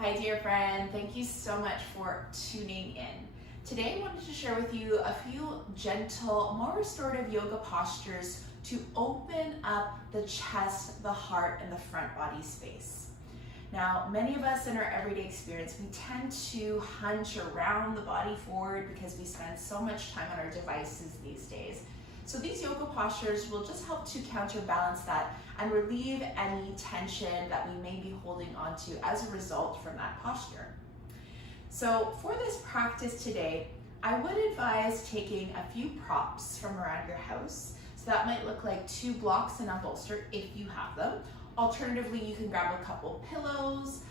Hi dear friend, thank you so much for tuning in. Today I wanted to share with you a few gentle, more restorative yoga postures to open up the chest, the heart, and the front body space. Now, many of us in our everyday experience, we tend to hunch around the body forward because we spend so much time on our devices these days. So these yoga postures will just help to counterbalance that and relieve any tension that we may be holding on to as a result from that posture. So for this practice today, I would advise taking a few props from around your house. So that might look like 2 blocks and a bolster if you have them. Alternatively, you can grab a couple pillows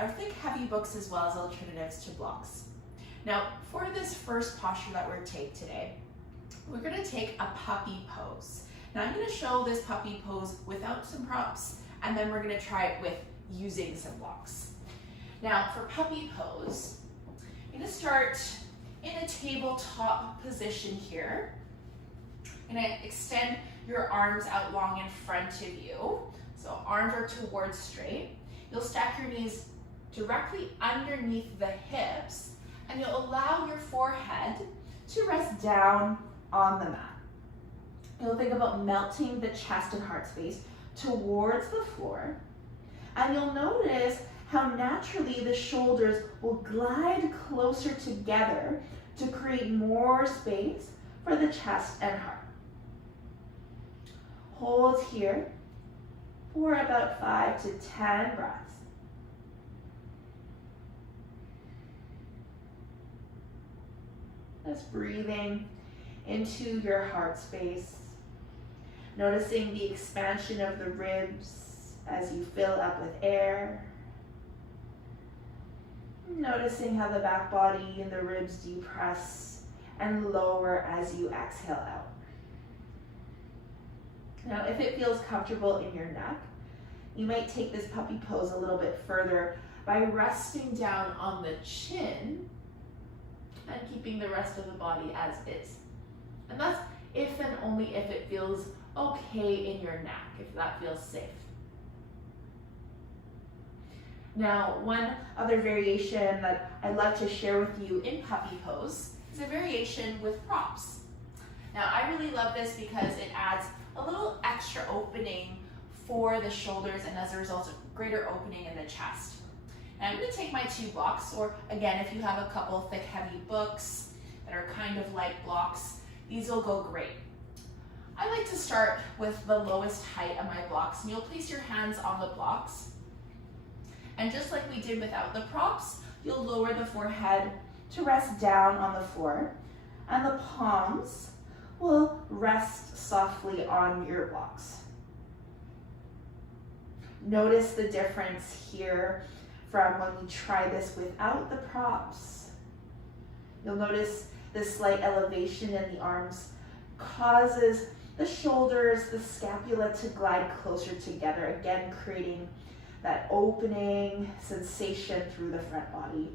or thick heavy books as well as alternatives to blocks. Now for this first posture that we're going to take today, we're going to take a puppy pose. Now I'm going to show this puppy pose without some props, and then we're going to try it with using some blocks. Now for puppy pose, you're going to start in a tabletop position here. You're going to extend your arms out long in front of you. So arms are towards straight. You'll stack your knees directly underneath the hips, and you'll allow your forehead to rest down on the mat. You'll think about melting the chest and heart space towards the floor, and you'll notice how naturally the shoulders will glide closer together to create more space for the chest and heart. Hold here for about 5 to 10 breaths. Just breathing into your heart space, noticing the expansion of the ribs as you fill up with air, noticing how the back body and the ribs depress and lower as you exhale out. Now, if it feels comfortable in your neck, you might take this puppy pose a little bit further by resting down on the chin and keeping the rest of the body as is. And that's if and only if it feels okay in your neck, if that feels safe. Now, one other variation that I'd love to share with you in puppy pose is a variation with props. Now, I really love this because it adds a little extra opening for the shoulders and as a result, a greater opening in the chest. And I'm going to take my 2 blocks, or again, if you have a couple thick, heavy books that are kind of like blocks, these will go great. I like to start with the lowest height of my blocks, and you'll place your hands on the blocks. And just like we did without the props, you'll lower the forehead to rest down on the floor, and the palms will rest softly on your blocks. Notice the difference here from when we try this without the props. You'll notice this slight elevation in the arms causes the shoulders, the scapula to glide closer together, again creating that opening sensation through the front body.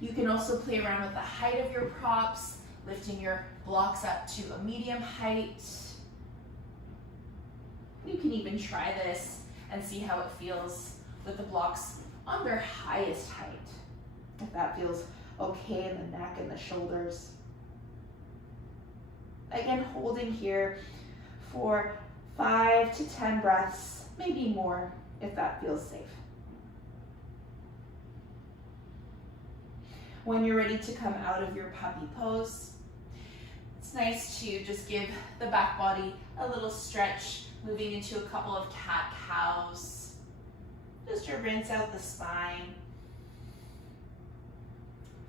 You can also play around with the height of your props, lifting your blocks up to a medium height. You can even try this and see how it feels with the blocks on their highest height, if that feels okay in the neck and the shoulders. Again, holding here for 5 to 10 breaths, maybe more if that feels safe. When you're ready to come out of your puppy pose, it's nice to just give the back body a little stretch, moving into a couple of cat-cows, just to rinse out the spine,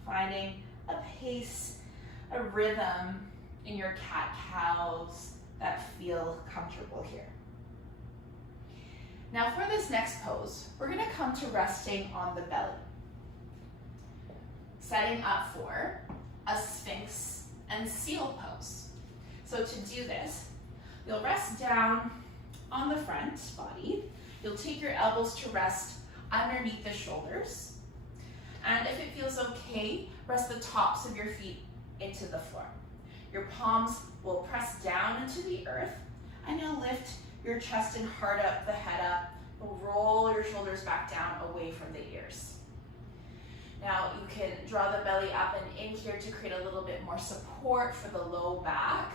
finding a pace, a rhythm in your cat-cows that feel comfortable here. Now for this next pose, we're going to come to resting on the belly, setting up for a Sphinx and seal pose. So to do this, you'll rest down on the front body. You'll take your elbows to rest underneath the shoulders. And if it feels okay, rest the tops of your feet into the floor. Your palms will press down into the earth, and you'll lift your chest and heart up, the head up, You'll roll your shoulders back down away from the ears. Now you can draw the belly up and in here to create a little bit more support for the low back.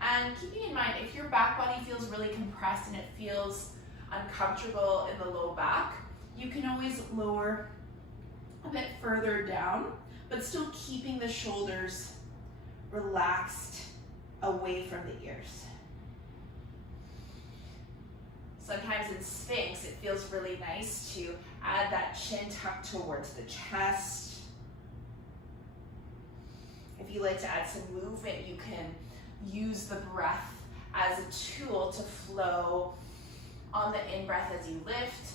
And keeping in mind, if your back body feels really compressed and it feels uncomfortable in the low back, you can always lower a bit further down, but still keeping the shoulders relaxed away from the ears. Sometimes in Sphinx, it feels really nice to add that chin tuck towards the chest. If you like to add some movement, you can use the breath as a tool to flow on the in-breath as you lift,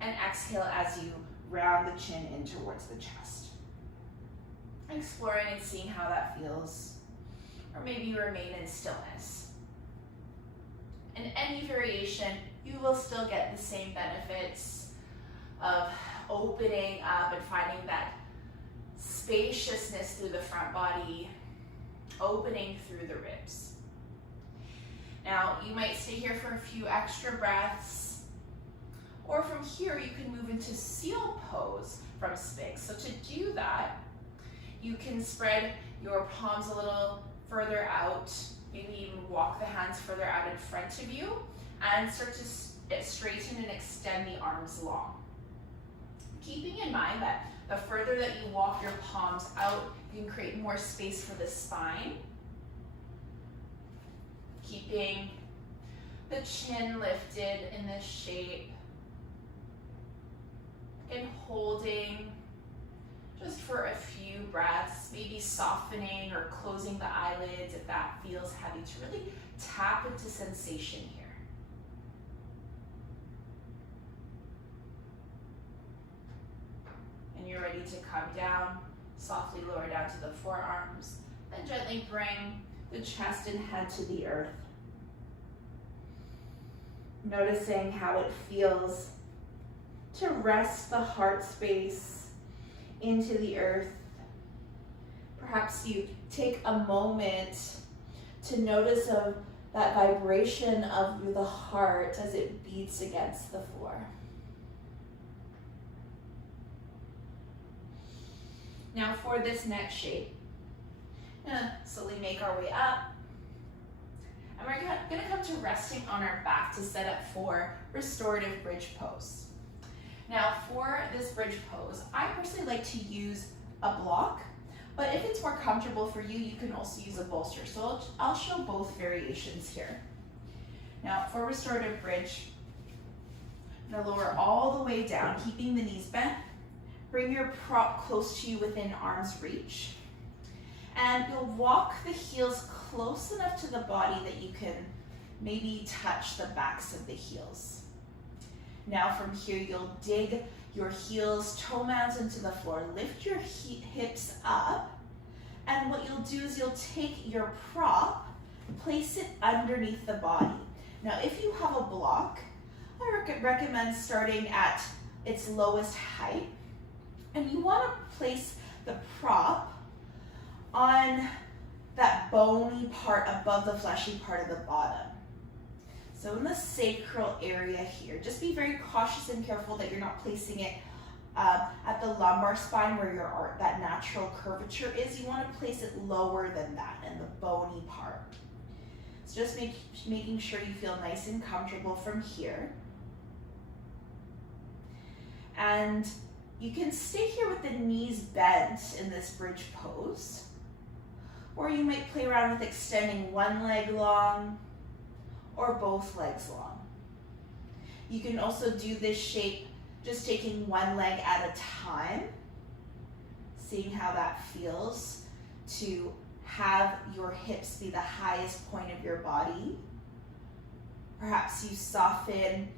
and exhale as you round the chin in towards the chest. Exploring and seeing how that feels, or maybe you remain in stillness. In any variation, you will still get the same benefits of opening up and finding that spaciousness through the front body, opening through the ribs. Now, you might stay here for a few extra breaths, or from here you can move into seal pose from Sphinx. So to do that, you can spread your palms a little further out, maybe even walk the hands further out in front of you, and start to straighten and extend the arms long. Keeping in mind that the further that you walk your palms out, you can create more space for the spine. Keeping the chin lifted in this shape, and holding just for a few breaths, maybe softening or closing the eyelids if that feels heavy, to really tap into sensation here. And you're ready to come down, softly lower down to the forearms, then gently bring the chest and head to the earth. Noticing how it feels to rest the heart space into the earth. Perhaps you take a moment to notice that vibration of the heart as it beats against the floor. Now for this next shape, we're gonna slowly make our way up. And we're gonna come to resting on our back to set up for Restorative Bridge Pose. Now for this bridge pose, I personally like to use a block, but if it's more comfortable for you, you can also use a bolster. So I'll show both variations here. Now for Restorative Bridge, I'm gonna lower all the way down, keeping the knees bent. Bring your prop close to you within arm's reach. And you'll walk the heels close enough to the body that you can maybe touch the backs of the heels. Now from here, you'll dig your heels, toe mounds into the floor, lift your hips up, and what you'll do is you'll take your prop, place it underneath the body. Now if you have a block, I recommend starting at its lowest height, and you want to place the prop on that bony part above the fleshy part of the bottom. So in the sacral area here, just be very cautious and careful that you're not placing it at the lumbar spine where that natural curvature is. You want to place it lower than that in the bony part. So just making sure you feel nice and comfortable from here. And you can stay here with the knees bent in this bridge pose, or you might play around with extending one leg long or both legs long. You can also do this shape just taking one leg at a time, seeing how that feels to have your hips be the highest point of your body. Perhaps you soften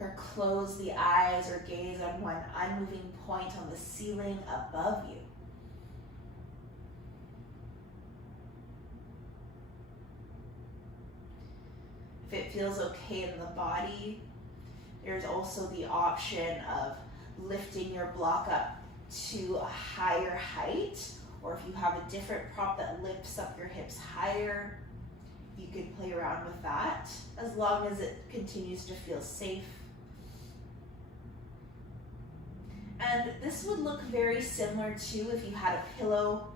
or close the eyes or gaze on one unmoving point on the ceiling above you. If it feels okay in the body, there's also the option of lifting your block up to a higher height, or if you have a different prop that lifts up your hips higher, you could play around with that as long as it continues to feel safe. And this would look very similar to if you had a pillow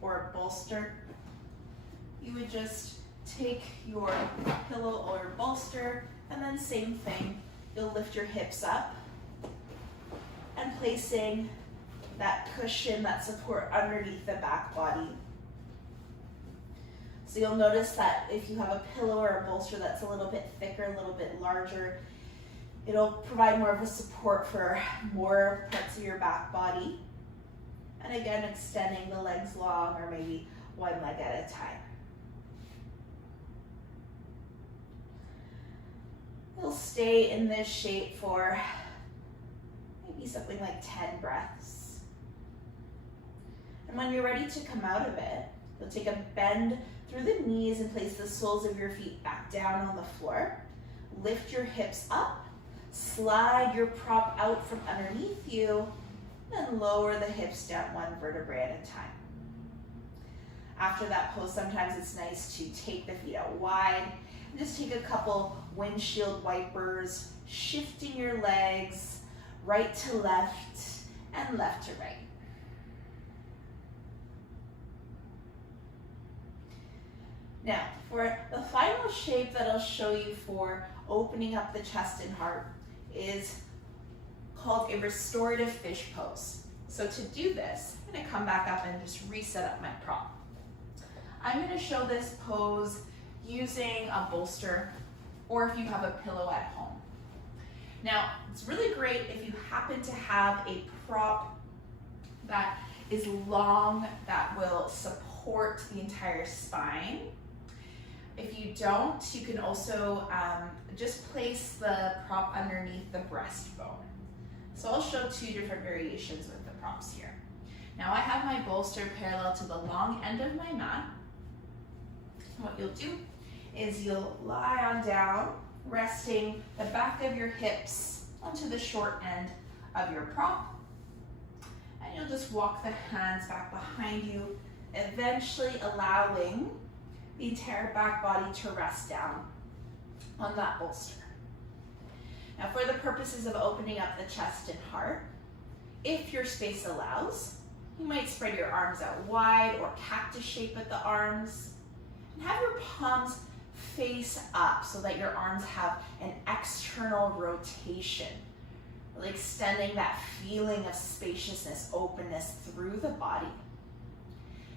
or a bolster. You would just take your pillow or bolster, and then same thing, you'll lift your hips up and placing that cushion, that support underneath the back body. So you'll notice that if you have a pillow or a bolster that's a little bit thicker, a little bit larger, it'll provide more of a support for more parts of your back body. And again, extending the legs long, or maybe one leg at a time. You'll stay in this shape for maybe something like 10 breaths. And when you're ready to come out of it, you'll take a bend through the knees and place the soles of your feet back down on the floor. Lift your hips up, slide your prop out from underneath you, and lower the hips down one vertebrae at a time. After that pose, sometimes it's nice to take the feet out wide and just take a couple windshield wipers, shifting your legs right to left and left to right. Now, for the final shape that I'll show you for opening up the chest and heart is called a restorative fish pose. So to do this, I'm going to come back up and just reset up my prop. I'm going to show this pose using a bolster, or if you have a pillow at home. Now, it's really great if you happen to have a prop that is long, that will support the entire spine. If you don't, you can also just place the prop underneath the breastbone. So I'll show two different variations with the props here. Now I have my bolster parallel to the long end of my mat. What you'll do is you'll lie on down, resting the back of your hips onto the short end of your prop. And you'll just walk the hands back behind you, eventually allowing the entire back body to rest down on that bolster. Now, for the purposes of opening up the chest and heart, if your space allows, you might spread your arms out wide or cactus shape at the arms, and have your palms face up so that your arms have an external rotation, really extending that feeling of spaciousness, openness through the body.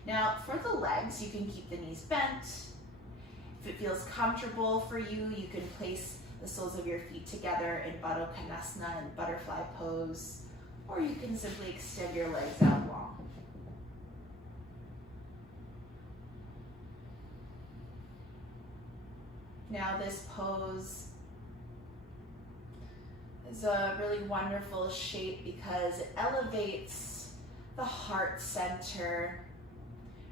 Now, for the legs, you can keep the knees bent. If it feels comfortable for you, you can place the soles of your feet together in Baddha Konasana and butterfly pose, or you can simply extend your legs out long. Now this pose is a really wonderful shape because it elevates the heart center,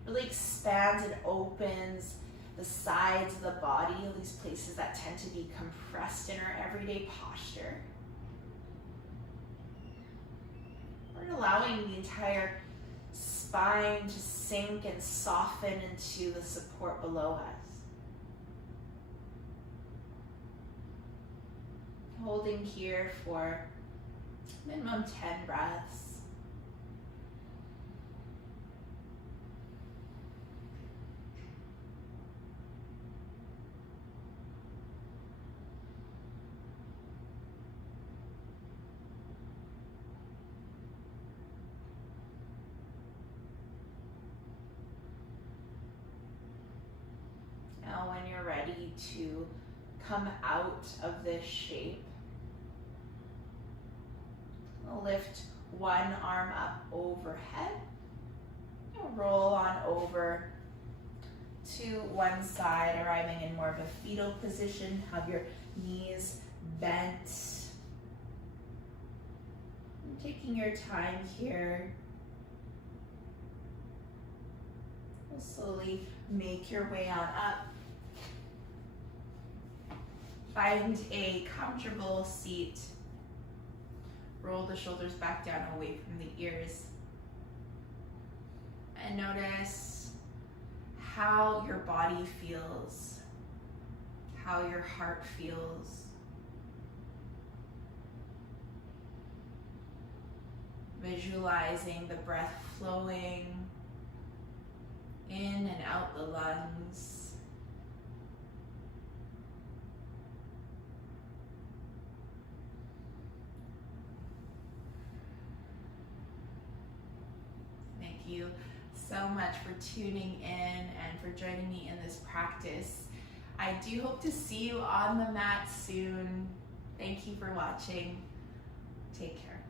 really expands and opens the sides of the body, these places that tend to be compressed in our everyday posture. We're allowing the entire spine to sink and soften into the support below us. Holding here for minimum 10 breaths. Now when you're ready to come out of this shape, lift one arm up overhead, and roll on over to one side, arriving in more of a fetal position. Have your knees bent. And taking your time here. You'll slowly make your way on up. Find a comfortable seat. Roll the shoulders back down away from the ears. And notice how your body feels how your heart feels. Visualizing the breath flowing in and out the lungs. Thank you so much for tuning in and for joining me in this practice. I do hope to see you on the mat soon. Thank you for watching. Take care.